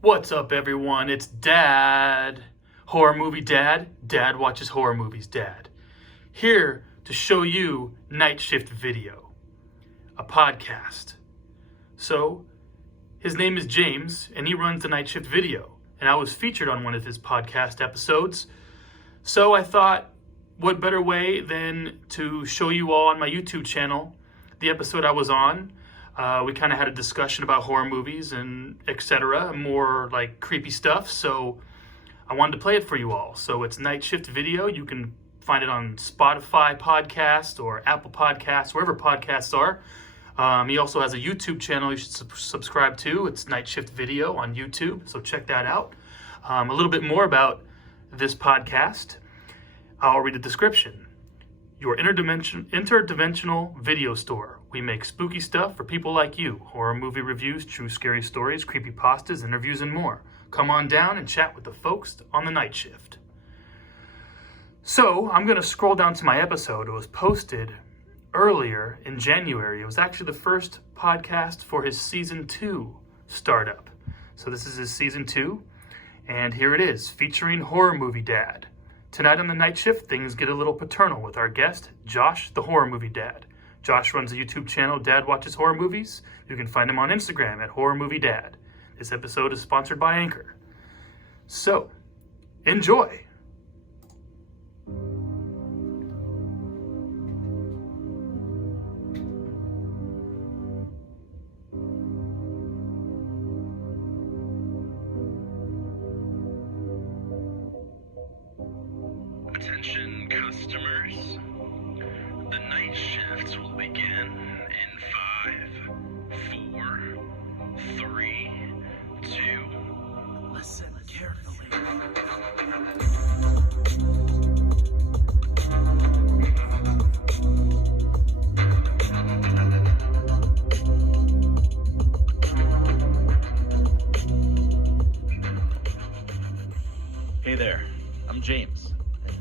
What's up, everyone? It's Dad. Horror movie Dad. Dad watches horror movies Dad. Here to show you Night Shift Video, a podcast. So, his name is James, and he runs the Night Shift Video. And I was featured on one of his podcast episodes. So I thought, what better way than to show you all on my YouTube channel the episode I was on. We kind of had a discussion about horror movies and etc. More like creepy stuff. So I wanted to play it for you all. So it's Night Shift Video. You can find it on Spotify podcast or Apple Podcasts, wherever podcasts are. He also has a YouTube channel you should subscribe to. It's Night Shift Video on YouTube. So check that out. A little bit more about this podcast. I'll read the description. Your interdimensional video store. We make spooky stuff for people like you. Horror movie reviews, true scary stories, creepypastas, interviews, and more. Come on down and chat with the folks on the Night Shift. So, I'm going to scroll down to my episode. It was posted earlier in January. It was actually the first podcast for his Season 2 startup. So this is his Season 2. And here it is, featuring Horror Movie Dad. Tonight on the Night Shift, things get a little paternal with our guest, Josh, the Horror Movie Dad. Josh runs a YouTube channel, Dad Watches Horror Movies. You can find him on Instagram at Horror Movie Dad. This episode is sponsored by Anchor. So, enjoy. Attention customers, the night shifts will begin in 5, 4, 3, 2. Listen carefully. Hey there, I'm James.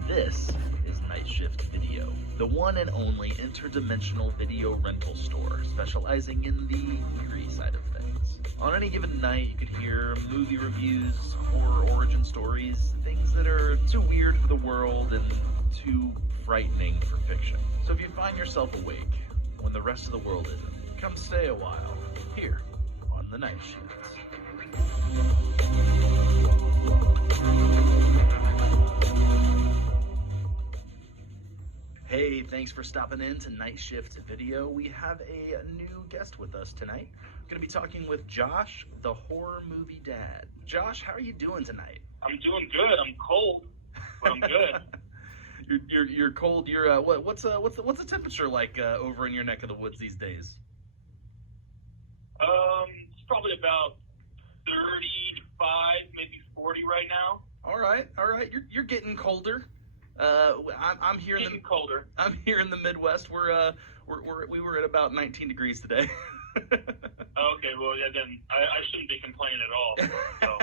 This is Night Shift Video, the one and only interdimensional video rental store specializing in the eerie side of things. On any given night, you could hear movie reviews, horror origin stories, things that are too weird for the world and too frightening for fiction. So if you find yourself awake when the rest of the world isn't, come stay a while here on the Night Shift. Hey, thanks for stopping in to Night Shift Video. We have a new guest with us tonight. I'm going to be talking with Josh, the Horror Movie Dad. Josh, how are you doing tonight? I'm doing good. I'm cold, but I'm good. You're cold. You're what's the temperature like over in your neck of the woods these days? It's probably about 35, maybe 40 right now. All right. You're getting colder. I'm here Getting colder. I'm here in the Midwest. We were at about 19 degrees today. Okay, well, yeah, then I shouldn't be complaining at all. So.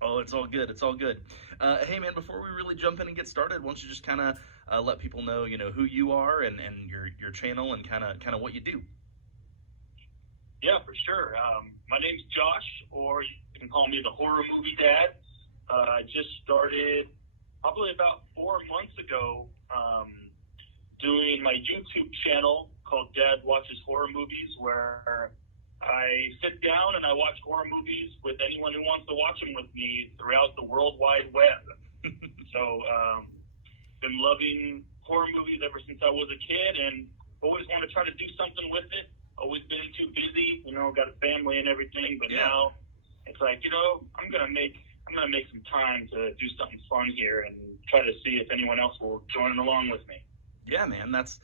Oh, it's all good. It's all good. Hey, man, before we really jump in and get started, why don't you just kind of let people know, who you are and your channel and kind of what you do. Yeah, for sure. My name's Josh, or you can call me the Horror Movie Dad. I just started probably about 4 months ago doing my YouTube channel called Dad Watches Horror Movies, where I sit down and I watch horror movies with anyone who wants to watch them with me throughout the World Wide Web. So, been loving horror movies ever since I was a kid and always want to try to do something with it. Always been too busy, got a family and everything, but now it's like, I'm gonna make some time to do something fun here and try to see if anyone else will join along with me. Yeah, man, that's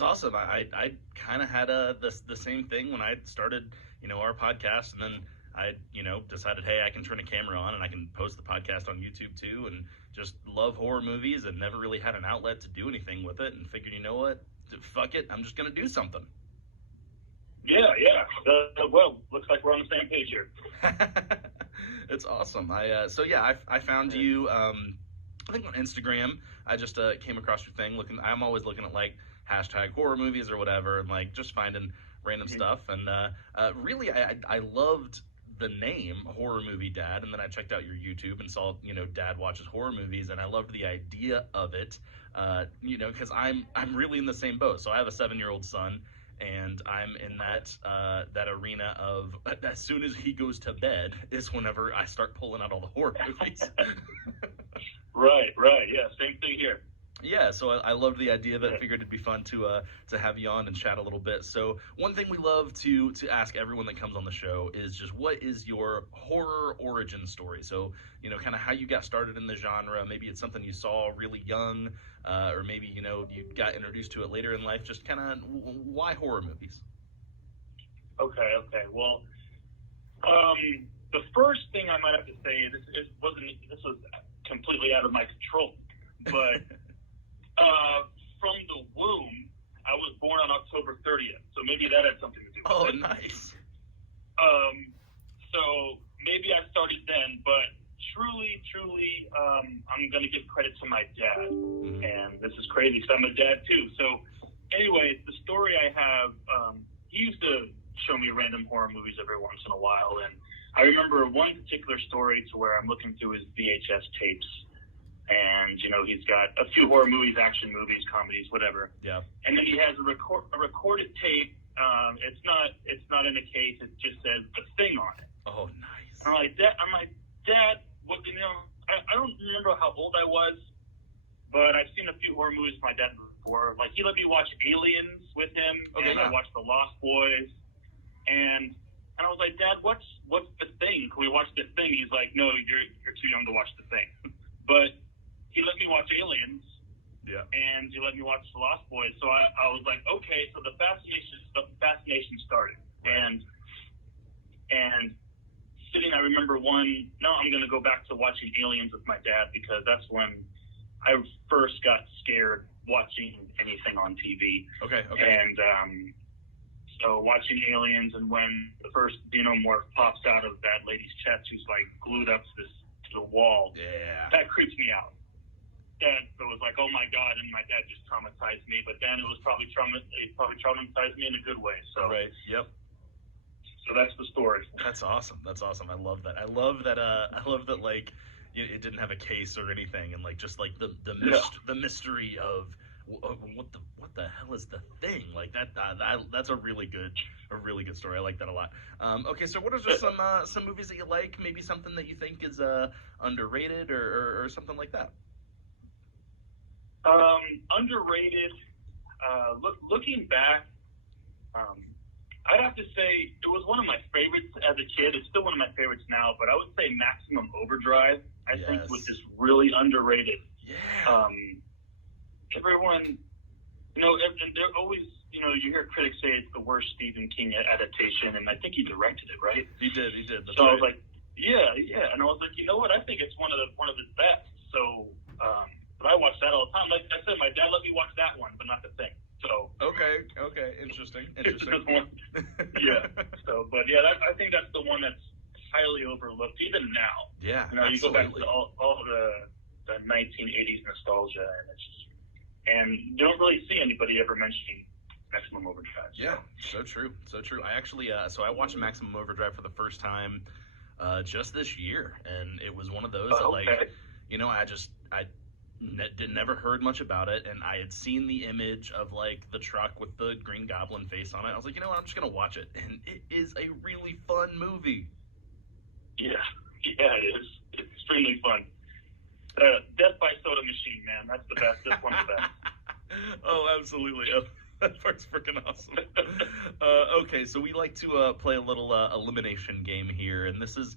awesome. I kind of had the same thing when I started, our podcast, and then I, decided, hey, I can turn a camera on and I can post the podcast on YouTube too, and just love horror movies and never really had an outlet to do anything with it, and figured, fuck it, I'm just gonna do something. Yeah. Well, looks like we're on the same page here. It's awesome. I found you. I think on Instagram. I just came across your thing. I'm always looking at like hashtag horror movies or whatever, and like just finding random stuff. And really, I loved the name Horror Movie Dad, and then I checked out your YouTube and saw, Dad watches horror movies, and I loved the idea of it, because I'm really in the same boat. So I have a 7-year-old son, and I'm in that arena of, as soon as he goes to bed is whenever I start pulling out all the horror movies. Right, yeah, same thing here. Yeah, so I loved the idea of it. I figured it'd be fun to have you on and chat a little bit. So one thing we love to ask everyone that comes on the show is just, what is your horror origin story? So, kind of how you got started in the genre. Maybe it's something you saw really young, or maybe, you got introduced to it later in life. Just kind of, why horror movies? Okay. Well, the first thing I might have to say, this was completely out of my control, but from the womb, I was born on October 30th, so maybe that had something to do with it. Oh, nice. So maybe I started then, but truly, I'm going to give credit to my dad, and this is crazy because I'm a dad too. So anyway, the story I have, he used to show me random horror movies every once in a while, and I remember one particular story to where I'm looking through his VHS tapes, and he's got a few horror movies, action movies, comedies, whatever. Yeah. And then he has a recorded tape. It's not in a case. It just says The Thing on it. Oh, nice. And I'm like, Dad, what? I don't remember how old I was, but I've seen a few horror movies with my dad before. Like, he let me watch Aliens with him, and I watched The Lost Boys, and I was like, Dad, what's The Thing? Can we watch The Thing? He's like, no, you're too young to watch The Thing. But he let me watch Aliens, and he let me watch The Lost Boys. So I was like, okay, so the fascination started. Right. And sitting, I remember I'm going to go back to watching Aliens with my dad, because that's when I first got scared watching anything on TV. Okay. And so watching Aliens, and when the first xenomorph pops out of that lady's chest who's like glued up to the wall, that creeps me out. That it was like, oh my God, and my dad just traumatized me. But then it was probably traumatized me in a good way. So right. Yep. So that's the story. That's awesome. I love that. I love that. Like, it didn't have a case or anything, and like just like the mystery of what the hell is The Thing? Like that's a really good story. I like that a lot. Okay, so what are just some movies that you like? Maybe something that you think is underrated or something like that. Underrated. Looking back, I'd have to say it was one of my favorites as a kid. It's still one of my favorites now, but I would say Maximum Overdrive. I think was just really underrated. Yeah. Everyone, and they're always, you hear critics say it's the worst Stephen King adaptation, and I think he directed it, right? He did. That's so right. I was like, yeah, and I was like, you know what? I think it's one of his best. So, but I watch that all the time. Like I said, my dad let me watch that one, but not The Thing. So okay, interesting. Yeah. So, but yeah, I think that's the one that's highly overlooked even now. Yeah, you go back to all the 1980s nostalgia, and you don't really see anybody ever mentioning Maximum Overdrive. Yeah, so true. I actually, so I watched Maximum Overdrive for the first time just this year, and it was one of those that, like, I never heard much about it, and I had seen the image of like the truck with the Green Goblin face on it. I was like, you know what, I'm just gonna watch it, and it is a really fun movie. Yeah, it is. It's extremely fun. Death by Soda Machine, man, that's the best. That's one of the best. Oh, absolutely. That part's freaking awesome. Okay, so we like to play a little elimination game here, and this is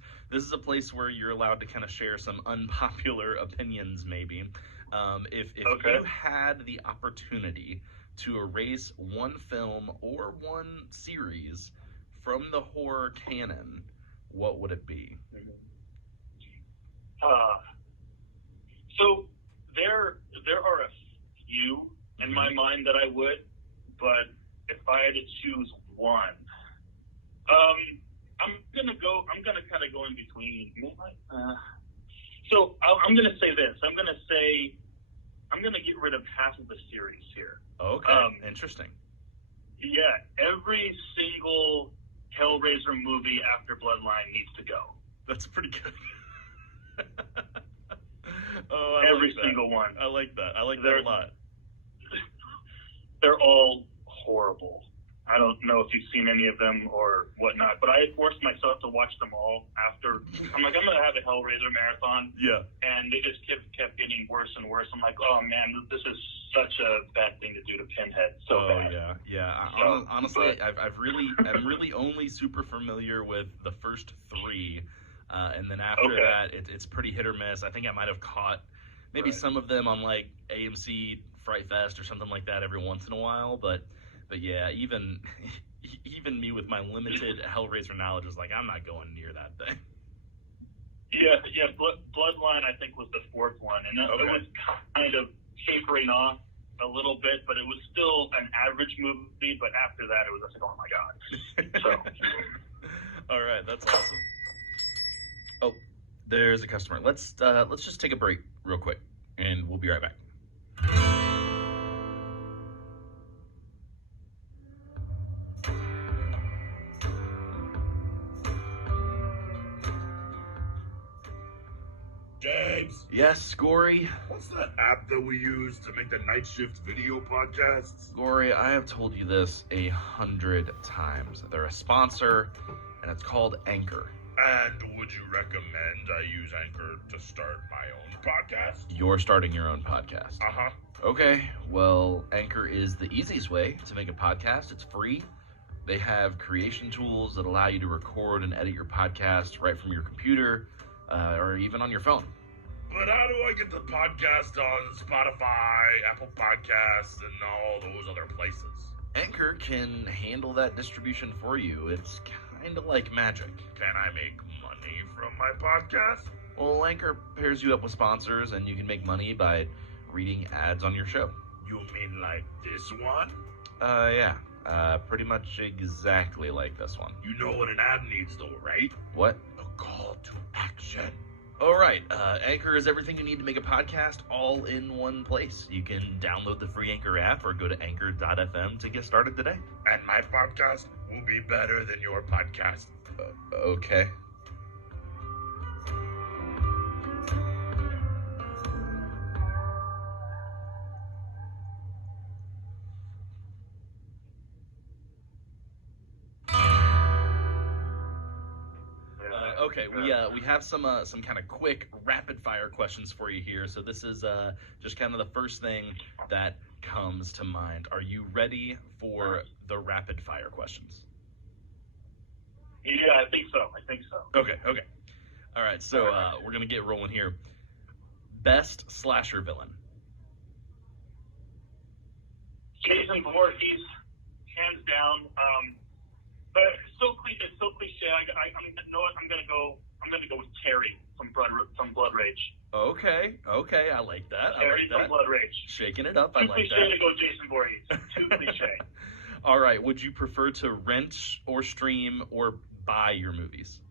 a place where you're allowed to kind of share some unpopular opinions, maybe. If you had the opportunity to erase one film or one series from the horror canon, what would it be? So there are a few in my mind that I would, but if I had to choose one, I'm gonna kind of go in between. So I'm gonna say this. I'm gonna get rid of half of the series here. Okay, interesting. Yeah, every single Hellraiser movie after Bloodline needs to That's pretty good. Oh, Every single one. I like that. I like that a lot. They're all horrible. I don't know if you've seen any of them or whatnot, but I forced myself to watch them all after. I'm like, I'm going to have a Hellraiser marathon. Yeah. And they just kept getting worse and worse. I'm like, oh, man, this is such a bad thing to do to Pinhead. So bad. Yeah. Honestly, I'm really only super familiar with the first three. And then after that, it's pretty hit or miss. I think I might have caught maybe some of them on like AMC Fright Fest or something like that every once in a while. But yeah, even me with my limited Hellraiser knowledge was like, I'm not going near that thing. Yeah. Bloodline, I think, was the fourth one, and it was kind of tapering off a little bit, but it was still an average movie. But after that, it was just like, oh my god. So, all right, that's awesome. Oh, there's a customer. Let's just take a break real quick, and we'll be right back. James! Yes, Gory? What's that app that we use to make the Night Shift video podcasts? Gory, I have told you this 100 times. They're a sponsor, and it's called Anchor. And would you recommend I use Anchor to start my own podcast? You're starting your own podcast. Uh-huh. Okay, well, Anchor is the easiest way to make a podcast. It's free. They have creation tools that allow you to record and edit your podcast right from your computer or even on your phone. But how do I get the podcast on Spotify, Apple Podcasts, and all those other places? Anchor can handle that distribution for you. It's kind of like magic. Can I make money from my podcast? Well, Anchor pairs you up with sponsors, and you can make money by reading ads on your show. You mean like this one? Yeah. Pretty much exactly like this one. You know what an ad needs though, right? What? A call to action. All right. Anchor is everything you need to make a podcast all in one place. You can download the free Anchor app or go to anchor.fm to get started today. And my podcast will be better than your podcast. Okay. Okay, we have some kind of quick rapid fire questions for you here. So this is just kind of the first thing that comes to mind. Are you ready for the rapid fire questions? yeah, I think so. Okay. All right, so we're gonna get rolling here. Best slasher villain? Jason Voorhees, hands down. But it's so cliche. I'm gonna go with Terry from Blood Rage. Okay, I like that. Terry from Blood Rage. Shaking it up. I Too like cliche that. to go Jason Voorhees. Too cliche. All right, would you prefer to rent or stream or buy your movies?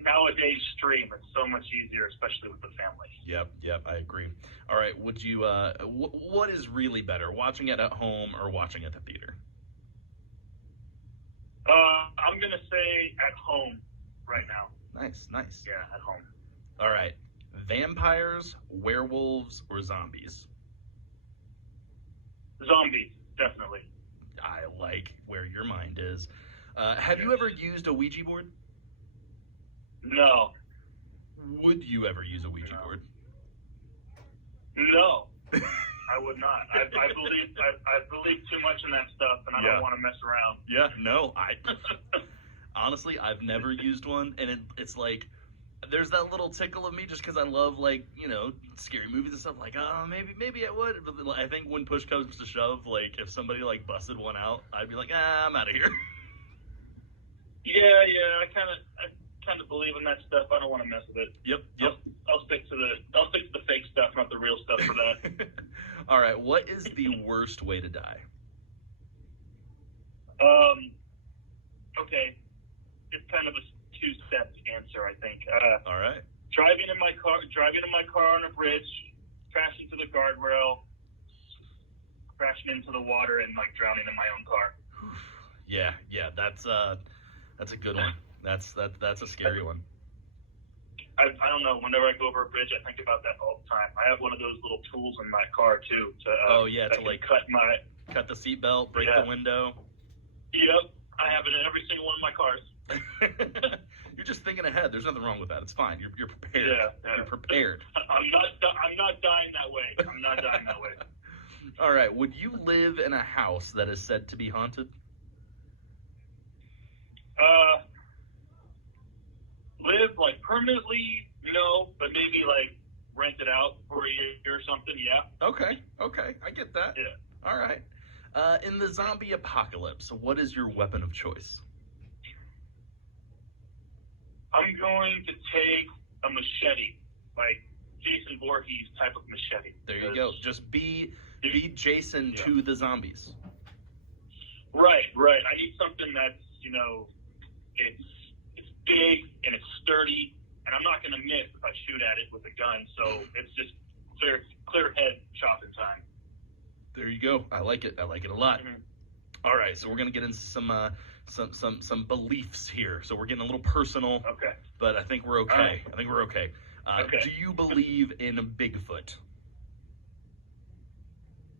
Nowadays, stream. It's so much easier, especially with the family. Yep, I agree. All right, would you? What is really better, watching it at home or watching at the theater? I'm gonna say at home right now. Nice. Yeah, at home. All right, vampires, werewolves, or zombies? Zombies, definitely. I like where your mind is. Have you ever used a Ouija board? No. Would you ever use a Ouija board? No. I would not. I believe too much in that stuff, and I don't want to mess around. Yeah, no. Honestly, I've never used one, and it's like there's that little tickle of me just because I love scary movies and stuff. Like, oh, maybe I would. But I think when push comes to shove, like if somebody busted one out, I'd be like, I'm out of here. Yeah. I kind of believe in that stuff. I don't want to mess with it. Yep. I'll stick to the fake stuff, not the real stuff for that. All right. What is the worst way to die? Okay. It's kind of a two-step answer, I think. All right. Driving in my car on a bridge, crashing to the guardrail, crashing into the water, and drowning in my own car. Yeah. That's a good one. That's a scary one. I don't know. Whenever I go over a bridge, I think about that all the time. I have one of those little tools in my car too. To like cut the seatbelt, break the window. Yep, I have it in every single one of my cars. You're just thinking ahead. There's nothing wrong with that. It's fine. You're prepared. Yeah. You're prepared. I'm not dying that way. I'm not dying that way. All right. Would you live in a house that is said to be haunted? Live like permanently, no, but maybe like rent it out for a year or something. Yeah. Okay. I get that. Yeah. All right. In the zombie apocalypse, what is your weapon of choice? I'm going to take a machete, like Jason Voorhees type of machete. There you go. Just be Jason to the zombies. Right. I need something that's, it's big and it's sturdy, and I'm not going to miss if I shoot at it with a gun. So it's just clear head chopping time. There you go. I like it a lot. Mm-hmm. All right, so we're gonna get into some beliefs here. So we're getting a little personal. Okay. But I think we're okay. Right. Okay. Do you believe in Bigfoot?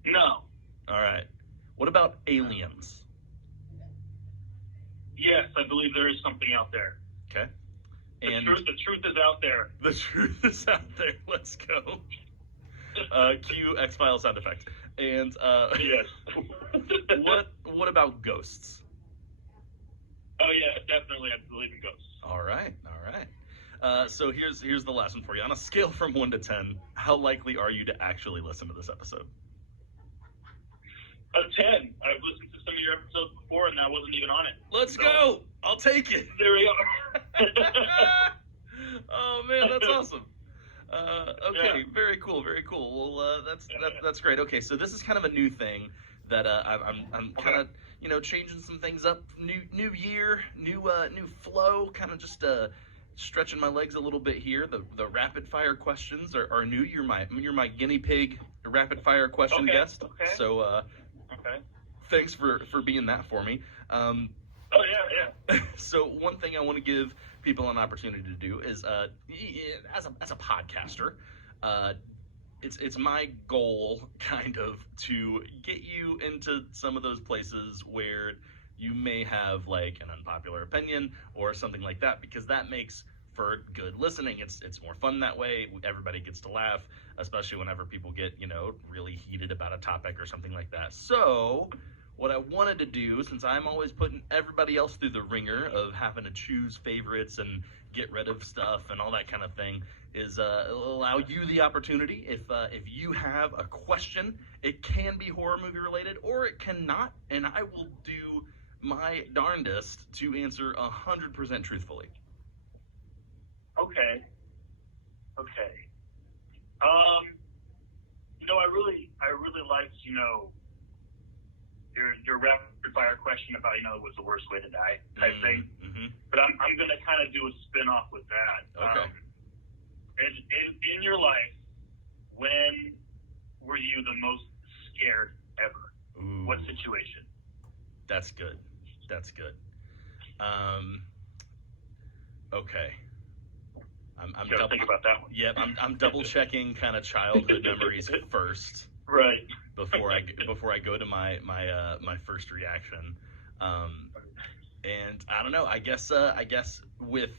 No. All right. What about aliens? Yes, I believe there is something out there. Okay. The truth is out there. The truth is out there. Let's go. Cue X-Files sound effect. And yes. what about ghosts? Oh yeah, definitely. I believe in ghosts. All right. So here's the last one for you. On a scale from 1 to 10, how likely are you to actually listen to this episode? A 10. I've listened to some of your episodes before, and I wasn't even on it. Let's go. I'll take it. There we go. Oh man, that's awesome. Okay, yeah. Very cool. Well, that's great. Okay, so this is kind of a new thing that I'm kind of changing some things up. New year, new flow. Kind of just stretching my legs a little bit here. The rapid fire questions are new. You're my guinea pig rapid fire question guest. Okay. So thanks for being that for me. Oh yeah. So one thing I want to give people an opportunity to do is, as a podcaster, it's my goal kind of to get you into some of those places where you may have like an unpopular opinion or something like that, because that makes for good listening. It's more fun that way. Everybody gets to laugh, especially whenever people get really heated about a topic or something like that. So what I wanted to do, since I'm always putting everybody else through the ringer of having to choose favorites and get rid of stuff and all that kind of thing, is allow you the opportunity. If you have a question, it can be horror movie related or it cannot, and I will do my darndest to answer 100% truthfully. Okay. I really liked your rapid fire question about what's the worst way to die type thing. Mm-hmm. But I'm going to kind of do a spin off with that. Okay. In your life, when were you the most scared ever? Ooh. What situation? That's good. Okay. I'm think about that one. Yep. I'm double checking kind of childhood memories first. Right. Before I go to my first reaction, and I don't know. I guess with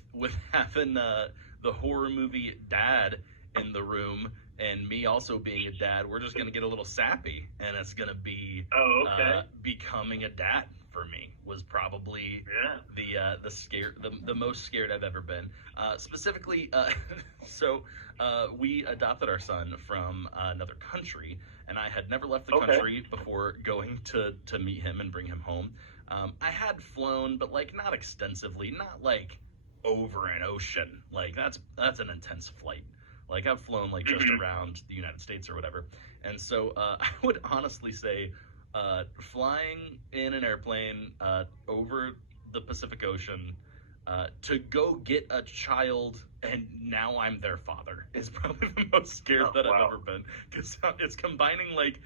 having the horror movie dad in the room and me also being a dad, we're just gonna get a little sappy, and it's gonna be becoming a dad for me was probably the most scared I've ever been. Specifically, so we adopted our son from another country. And I had never left the country before going to meet him and bring him home. I had flown, but like not extensively, not like over an ocean. Like that's an intense flight. Like I've flown like just around the United States or whatever. And so I would honestly say flying in an airplane over the Pacific Ocean to go get a child, and now I'm their father, is probably the most scared I've ever been, because it's combining like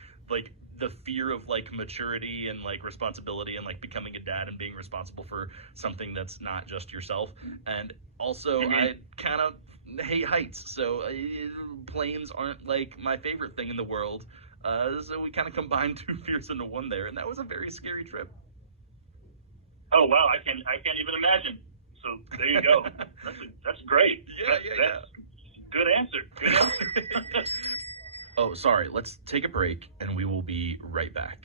the fear of like maturity and like responsibility and like becoming a dad and being responsible for something that's not just yourself. And also, I kind of hate heights, so planes aren't like my favorite thing in the world. So we kind of combined two fears into one there, and that was a very scary trip. Oh wow, I can't even imagine. So there you go. That's great. That's good answer. Good answer. Oh, sorry. Let's take a break, and we will be right back.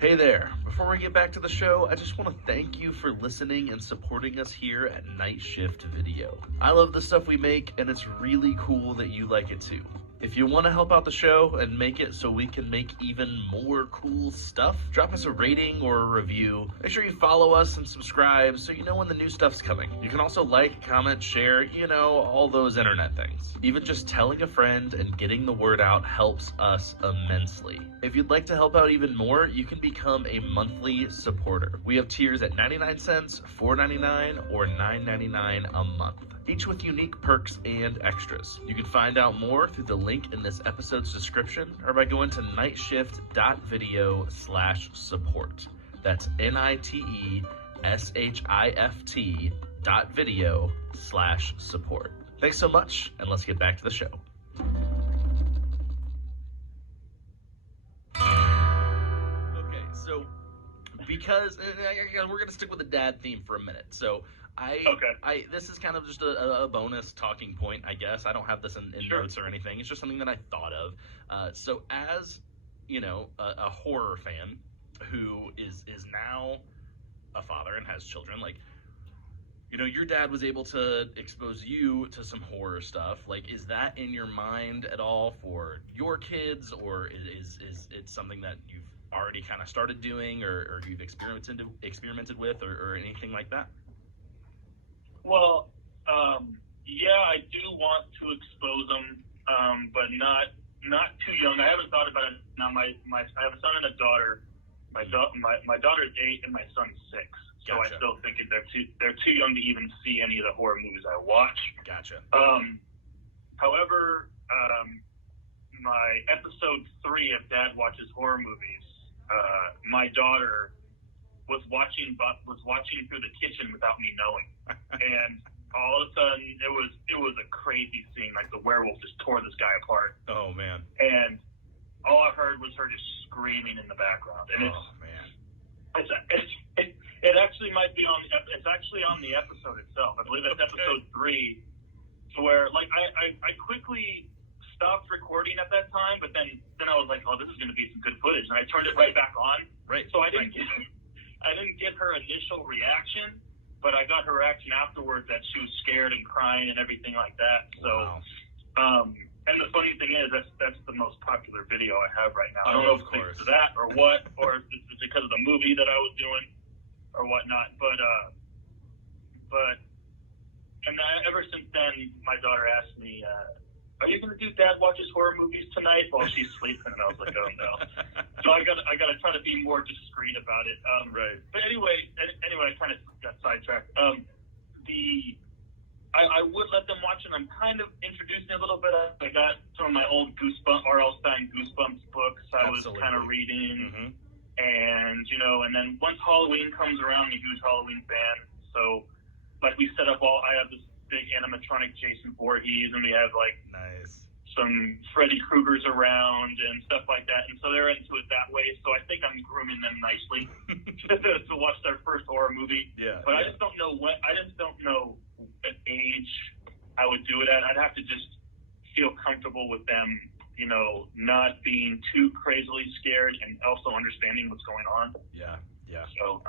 Hey there. Before we get back to the show, I just want to thank you for listening and supporting us here at Night Shift Video. I love the stuff we make, and it's really cool that you like it too. If you want to help out the show and make it so we can make even more cool stuff, drop us a rating or a review. Make sure you follow us and subscribe so you know when the new stuff's coming. You can also like, comment, share, all those internet things. Even just telling a friend and getting the word out helps us immensely. If you'd like to help out even more, you can become a monthly supporter. We have tiers at 99 cents, $4.99, or $9.99 a month, each with unique perks and extras. You can find out more through the link in this episode's description or by going to niteshift.video/support. That's NITESHIFT.video/support. Thanks so much, and let's get back to the show. Okay, so because we're gonna stick with the dad theme for a minute, so this is kind of just a bonus talking point, I guess. I don't have this in notes or anything. It's just something that I thought of. So as, a horror fan who is now a father and has children, like, your dad was able to expose you to some horror stuff. Like, is that in your mind at all for your kids, or is it something that you've already kind of started doing or you've experimented with or anything like that? Well, yeah, I do want to expose them, but not too young. I haven't thought about it. Now, I have a son and a daughter. My daughter's 8 and my son's 6. So Gotcha. I still think they're too young to even see any of the horror movies I watch. Gotcha. However, my episode 3 of Dad Watches Horror Movies, my daughter was watching through the kitchen without me knowing, and all of a sudden it was a crazy scene. Like the werewolf just tore this guy apart. Oh man! And all I heard was her just screaming in the background. And it actually might be on. It's actually on the episode itself. I believe it's episode 3, to where like I quickly stopped recording at that time, but then I was like, oh, this is going to be some good footage, and I turned it right back on. Right. So I didn't get her initial reaction, but I got her reaction afterwards that she was scared and crying and everything like that. So, wow. And the funny thing is that's the most popular video I have right now. I don't know if it's to that or what, or if it's because of the movie that I was doing or whatnot. But ever since then, my daughter asked me, are you going to do Dad Watches Horror Movies tonight while she's sleeping? And I was like, oh no. So I got to try to be more discreet about it. Right. But anyway, I kind of got sidetracked. I would let them watch it. I'm kind of introducing a little bit. I got some of my old R.L. Stine Goosebumps books I was kind of reading. Mm-hmm. And, and then once Halloween comes around, I'm a huge Halloween fan. So, like, we set up I have this big animatronic Jason Voorhees, and we have, like, some Freddy Kruegers around and stuff like that. And so they're into it that way. So I think I'm grooming them nicely to watch their first horror movie. Yeah. But I just don't know what age I would do it at. I'd have to just feel comfortable with them, not being too crazily scared and also understanding what's going on. Yeah. Yeah. So,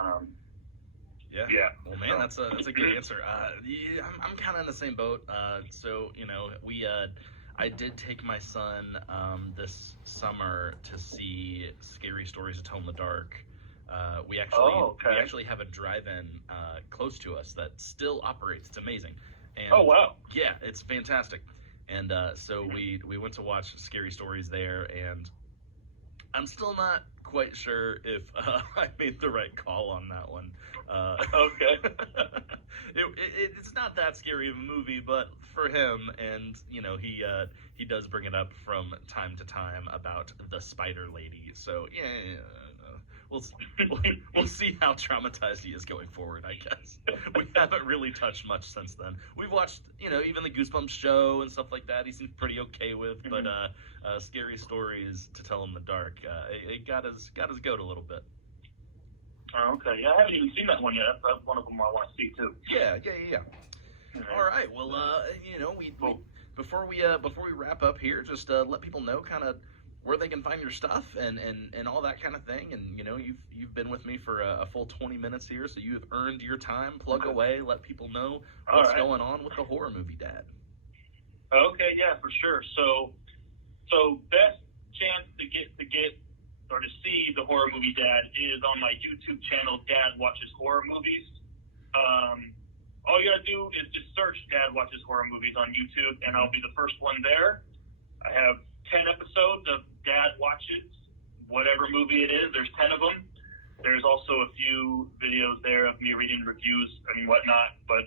yeah. Well, man, that's a good answer. I'm kind of in the same boat. So, I did take my son this summer to see Scary Stories to Tell in the Dark. We actually have a drive-in close to us that still operates. It's amazing. And, oh wow! Yeah, it's fantastic. And so we went to watch Scary Stories there, and I'm still not quite sure if I made the right call on that one. Okay. It's not that scary of a movie, but for him, and he does bring it up from time to time about the Spider Lady. So yeah, we'll we'll see how traumatized he is going forward. I guess we haven't really touched much since then. We've watched even the Goosebumps show and stuff like that. He seems pretty okay with, but scary stories to tell in the dark. It got his goat a little bit. Oh, okay. Yeah, I haven't even seen that one yet. That's one of them I want to see too. Yeah. All right. Well, before we wrap up here, just let people know kind of where they can find your stuff and all that kind of thing. And you've been with me for a full 20 minutes here, so you have earned your time. Plug away. Let people know what's going on with the Horror Movie Dad. Okay, yeah, for sure. So best chance to get or to see the Horror Movie Dad is on my YouTube channel, Dad Watches Horror Movies. All you gotta do is just search Dad Watches Horror Movies on YouTube, and I'll be the first one there. I have 10 episodes of Dad Watches whatever movie it is. There's 10 of them. There's also a few videos there of me reading reviews and whatnot, but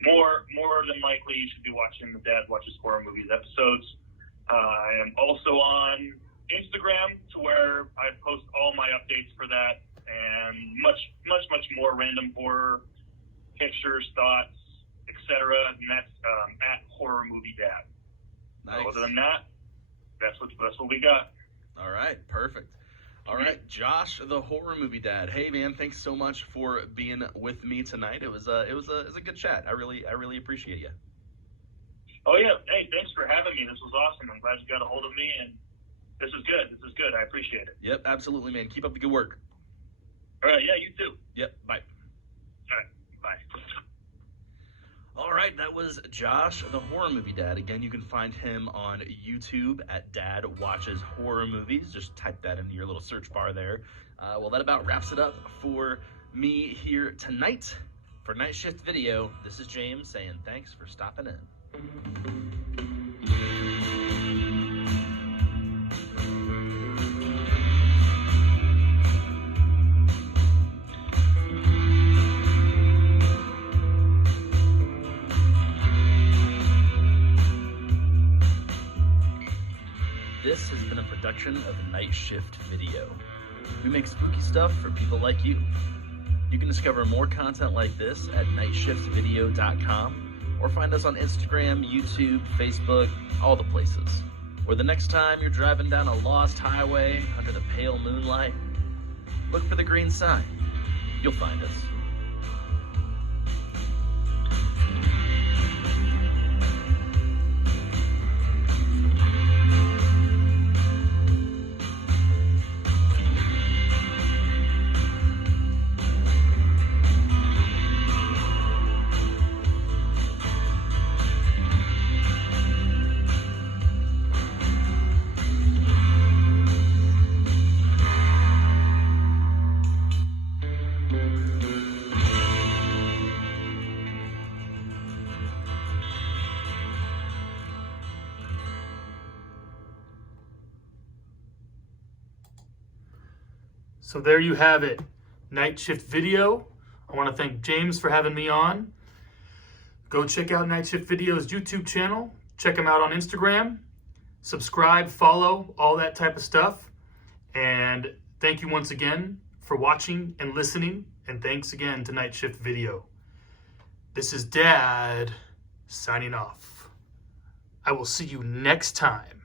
more than likely you should be watching the Dad Watches Horror Movies episodes. I am also on Instagram, to where I post all my updates for that and much more random horror pictures, thoughts, etc. And that's at Horror Movie Dad. Nice. So other than that, that's what we got. All right, perfect. All right, Josh, the Horror Movie Dad. Hey man, thanks so much for being with me tonight. It was a good chat. I really appreciate you. Oh yeah, hey, thanks for having me. This was awesome. I'm glad you got a hold of me, and this is good. I appreciate it. Yep, absolutely, man. Keep up the good work. All right, yeah, you too. Yep, bye. All right, bye. All right, that was Josh, the Horror Movie Dad. Again, you can find him on YouTube at Dad Watches Horror Movies. Just type that into your little search bar there. Well, that about wraps it up for me here tonight. For Night Shift Video, this is James saying thanks for stopping in. This has been a production of Night Shift Video. We make spooky stuff for people like you. You can discover more content like this at nightshiftvideo.com or find us on Instagram, YouTube, Facebook, all the places. Or the next time you're driving down a lost highway under the pale moonlight, look for the green sign. You'll find us. So there you have it, Night Shift Video. I want to thank James for having me on. Go check out Night Shift Video's YouTube channel. Check him out on Instagram. Subscribe, follow, all that type of stuff. And thank you once again for watching and listening. And thanks again to Night Shift Video. This is Dad signing off. I will see you next time.